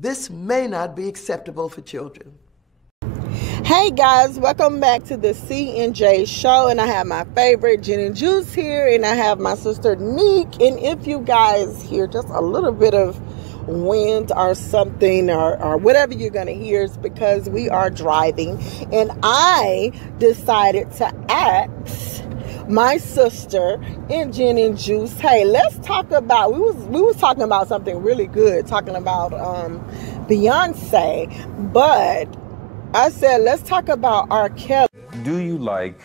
This may not be acceptable for children. Hey guys, welcome back to the C&J show, and I have my favorite Jen and Juice here, and I have my sister Neek. And if you guys hear just a little bit of wind or something or whatever you're gonna hear, is because we are driving, and I decided to ask my sister and Jen and Juice, hey, let's talk about, we was talking about something really good, talking about Beyonce, but I said, let's talk about R.Kelly. Do you like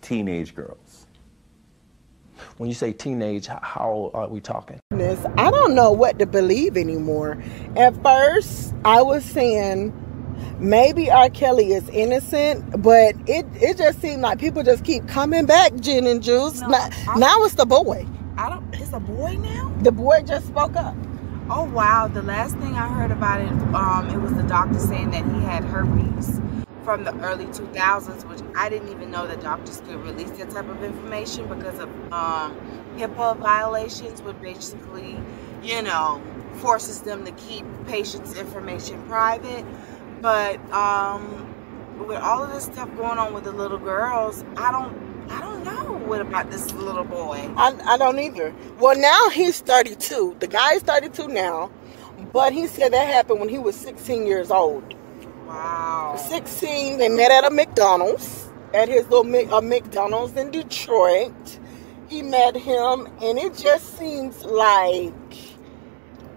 teenage girls? When you say teenage, how old are we talking? I don't know what to believe anymore. At first, I was saying maybe R. Kelly is innocent, but it just seemed like people just keep coming back, Jen and Juice. No, now it's the boy. It's a boy now? The boy just spoke up. Oh wow, the last thing I heard about it, it was the doctor saying that he had herpes from the early 2000s, which I didn't even know that doctors could release that type of information because of HIPAA violations, which basically, you know, forces them to keep patients' information private. But with all of this stuff going on with the little girls, I don't know what about this little boy. I don't either. Well, now he's 32. The guy is 32 now, but he said that happened when he was 16 years old. Wow. 16, they met at a McDonald's, at his little McDonald's in Detroit. He met him, and it just seems like,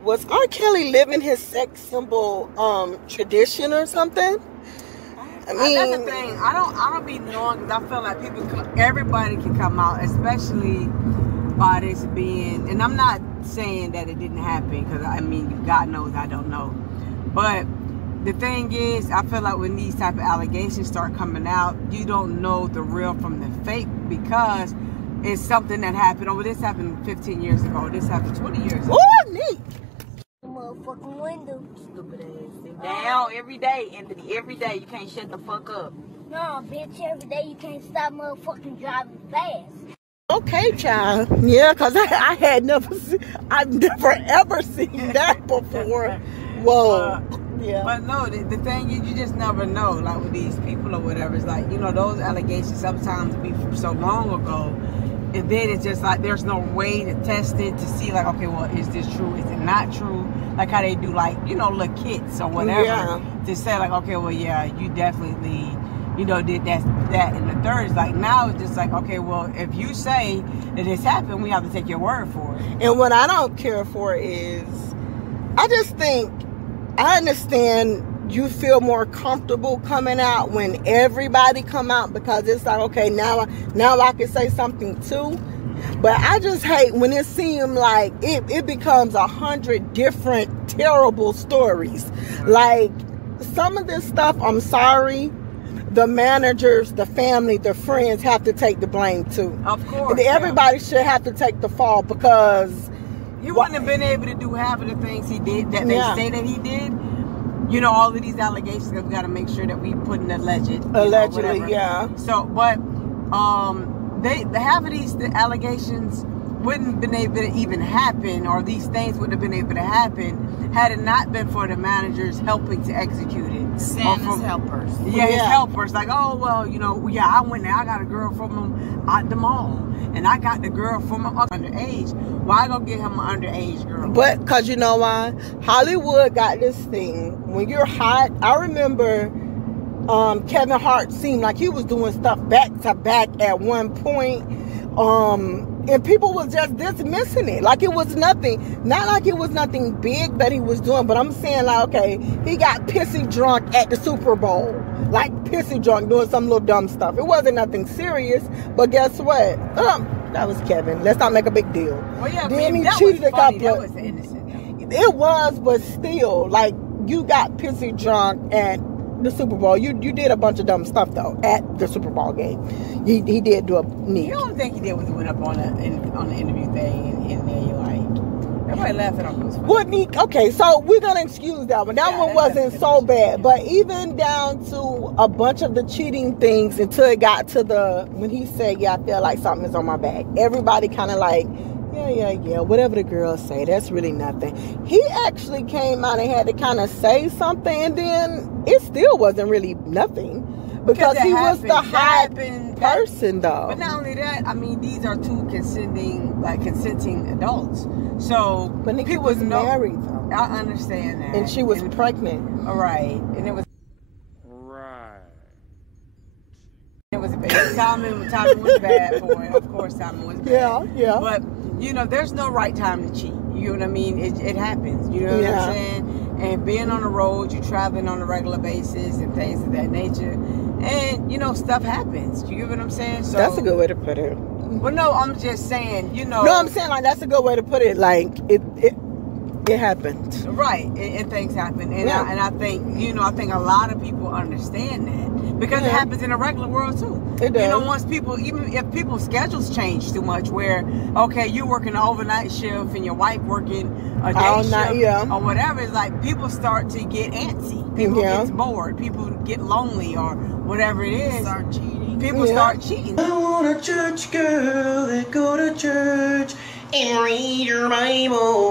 was R. Kelly living his sex symbol tradition or something? I mean, that's the thing. I don't be knowing, because I feel like everybody can come out, especially by this being, and I'm not saying that it didn't happen, because I mean, God knows I don't know. But the thing is, I feel like when these type of allegations start coming out, you don't know the real from the fake, because it's something that happened. Oh, this happened 15 years ago. This happened 20 years ago. Oh, neat. Motherfucking window. Stupid ass. Sit down every day, Anthony. Every day. You can't shut the fuck up. No, bitch, every day you can't stop motherfucking driving fast. Okay, child. Yeah, because I've never ever seen that before. Whoa. Yeah. But no, the thing is, you just never know. Like with these people or whatever, it's like, you know, those allegations sometimes be from so long ago. And then it's just like there's no way to test it to see like, okay, well, is this true? Is it not true? Like how they do, like, you know, little kits or whatever. Yeah. To say like, okay, well, yeah, you definitely, you know, did that. And the third is like, now it's just like, okay, well, if you say that this happened, we have to take your word for it. And what I don't care for is, I just think, I understand you feel more comfortable coming out when everybody come out, because it's like, okay, now I can say something too. But I just hate when it seems like it becomes 100 different terrible stories. Like some of this stuff, I'm sorry, the managers, the family, the friends have to take the blame too. Of course. Everybody should have to take the fall, because he wouldn't have been able to do half of the things he did that they say that he did. You know, all of these allegations, because we got to make sure that we put an allegedly, yeah. So, but the half of these allegations wouldn't have been able to even happen, or these things wouldn't have been able to happen had it not been for the managers helping to execute it. Santa's helpers. Yeah, his helpers. Like, oh, well, you know, yeah, I went there. I got a girl from him at the mall. And I got the girl from him underage. Why go get him an underage girl? But, because you know why? Hollywood got this thing. When you're hot, I remember Kevin Hart seemed like he was doing stuff back to back at one point. And people was just dismissing it. Like it was nothing. Not like it was nothing big that he was doing. But I'm saying like, okay, he got pissy drunk at the Super Bowl. Like pissy drunk doing some little dumb stuff. It wasn't nothing serious. But guess what? That was Kevin. Let's not make a big deal. Well, yeah, then he that cheated was funny. a couple. That was innocent. It was, but still, like you got pissy drunk at the Super Bowl. You did a bunch of dumb stuff though at the Super Bowl game. He did do a knee. You don't think he did was he went up on the interview thing and then you're like, everybody laughing on those. What knee? Okay, so we're gonna excuse that one. That one wasn't so bad, but even down to a bunch of the cheating things until it got to when he said, "Yeah, I feel like something is on my back." Everybody kind of like Yeah. Whatever the girls say, that's really nothing. He actually came out and had to kind of say something, and then it still wasn't really nothing because he was the hot person, though. But not only that, I mean, these are two consenting adults. So, but Nikki was married, though. I understand that. And she was pregnant. All right, and it was. It was timing was bad for him. Of course, timing was bad. Yeah. But you know, there's no right time to cheat. You know what I mean? It happens. You know what I'm saying? And being on the road, you're traveling on a regular basis and things of that nature. And you know, stuff happens. You get what I'm saying? So that's a good way to put it. Well, no, I'm just saying. You know. No, I'm saying like that's a good way to put it. Like it happened. Right, and things happen, and I think I think a lot of people understand that because it happens in the regular world too. It does. You know, once people, even if people's schedules change too much, where okay, you working an overnight shift and your wife working a day shift or whatever, it's like people start to get antsy. People get bored. People get lonely or whatever it is. Start cheating. People start cheating. I want a church girl that go to church and read her Bible.